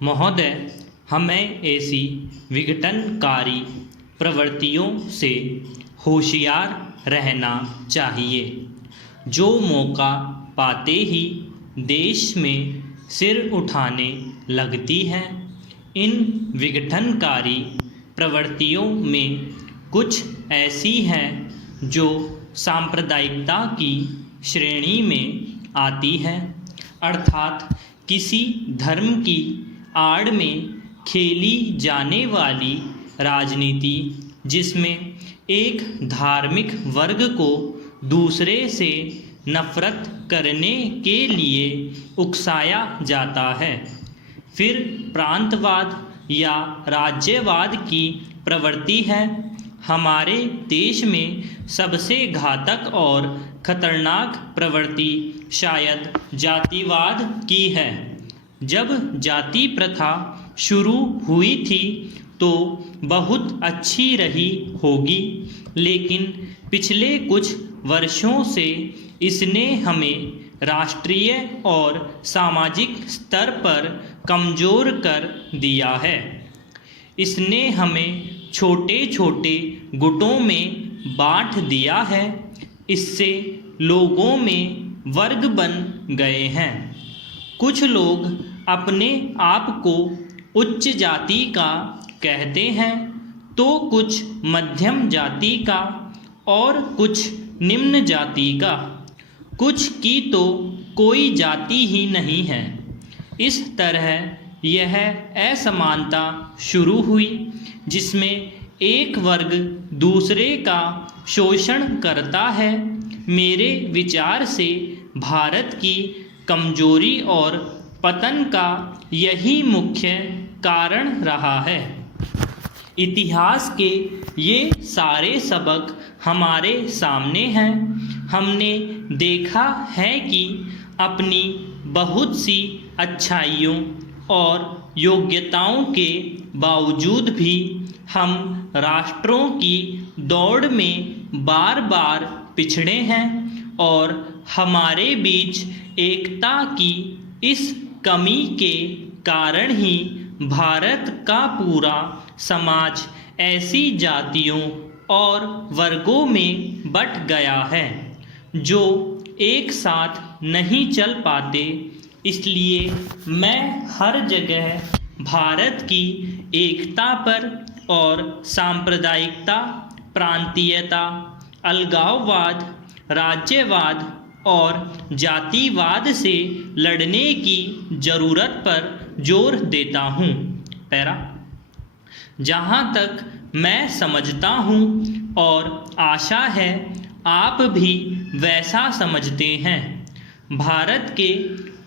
महोदय, हमें ऐसी विघटनकारी प्रवृत्तियों से होशियार रहना चाहिए जो मौका पाते ही देश में सिर उठाने लगती हैं। इन विघटनकारी प्रवृत्तियों में कुछ ऐसी हैं जो सांप्रदायिकता की श्रेणी में आती हैं, अर्थात किसी धर्म की आड़ में खेली जाने वाली राजनीति जिसमें एक धार्मिक वर्ग को दूसरे से नफरत करने के लिए उकसाया जाता है। फिर प्रांतवाद या राज्यवाद की प्रवृत्ति है। हमारे देश में सबसे घातक और खतरनाक प्रवृत्ति शायद जातिवाद की है। जब जाति प्रथा शुरू हुई थी तो बहुत अच्छी रही होगी, लेकिन पिछले कुछ वर्षों से इसने हमें राष्ट्रीय और सामाजिक स्तर पर कमज़ोर कर दिया है। इसने हमें छोटे छोटे गुटों में बांट दिया है। इससे लोगों में वर्ग बन गए हैं। कुछ लोग अपने आप को उच्च जाति का कहते हैं तो कुछ मध्यम जाति का और कुछ निम्न जाति का, कुछ की तो कोई जाति ही नहीं है। इस तरह यह असमानता शुरू हुई जिसमें एक वर्ग दूसरे का शोषण करता है। मेरे विचार से भारत की कमजोरी और पतन का यही मुख्य कारण रहा है। इतिहास के ये सारे सबक हमारे सामने हैं। हमने देखा है कि अपनी बहुत सी अच्छाइयों और योग्यताओं के बावजूद भी हम राष्ट्रों की दौड़ में बार बार पिछड़े हैं और हमारे बीच एकता की इस कमी के कारण ही भारत का पूरा समाज ऐसी जातियों और वर्गों में बट गया है जो एक साथ नहीं चल पाते। इसलिए मैं हर जगह भारत की एकता पर और सांप्रदायिकता, प्रांतीयता, अलगाववाद, राज्यवाद और जातिवाद से लड़ने की ज़रूरत पर जोर देता हूँ। जहाँ तक मैं समझता हूँ और आशा है आप भी वैसा समझते हैं, भारत के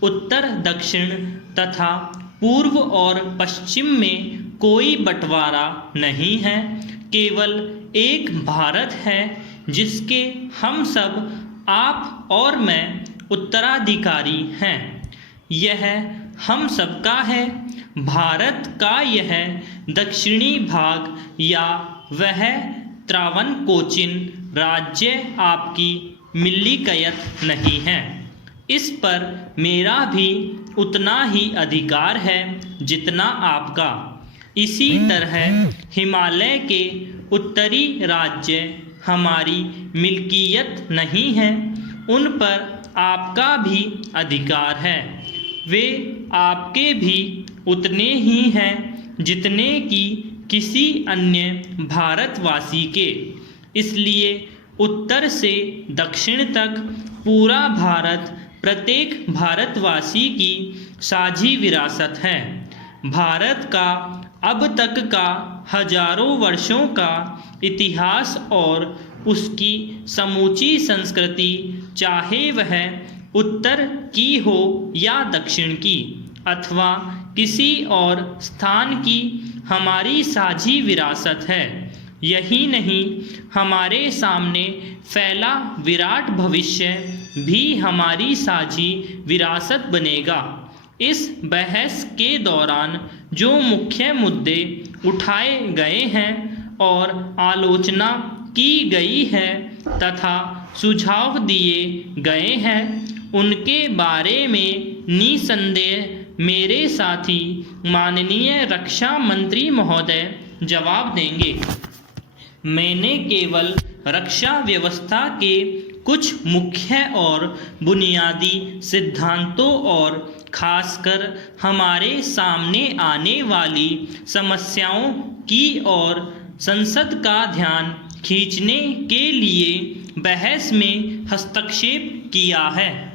उत्तर दक्षिण तथा पूर्व और पश्चिम में कोई बंटवारा नहीं है। केवल एक भारत है जिसके हम सब, आप और मैं, उत्तराधिकारी हैं। यह हम सबका है। भारत का यह दक्षिणी भाग या वह त्रावणकोचिन राज्य आपकी मिल्लिकयत नहीं है। इस पर मेरा भी उतना ही अधिकार है जितना आपका। इसी तरह हिमालय के उत्तरी राज्य हमारी मिल्कियत नहीं है, उन पर आपका भी अधिकार है। वे आपके भी उतने ही हैं जितने कि किसी अन्य भारतवासी के। इसलिए उत्तर से दक्षिण तक पूरा भारत प्रत्येक भारतवासी की साझी विरासत है। भारत का अब तक का हजारों वर्षों का इतिहास और उसकी समूची संस्कृति, चाहे वह उत्तर की हो या दक्षिण की अथवा किसी और स्थान की, हमारी साझी विरासत है। यही नहीं, हमारे सामने फैला विराट भविष्य भी हमारी साझी विरासत बनेगा। इस बहस के दौरान जो मुख्य मुद्दे उठाए गए हैं और आलोचना की गई है तथा सुझाव दिए गए हैं, उनके बारे में निसंदेह मेरे साथी माननीय रक्षा मंत्री महोदय जवाब देंगे। मैंने केवल रक्षा व्यवस्था के कुछ मुख्य और बुनियादी सिद्धांतों और खासकर हमारे सामने आने वाली समस्याओं की ओर संसद का ध्यान खींचने के लिए बहस में हस्तक्षेप किया है।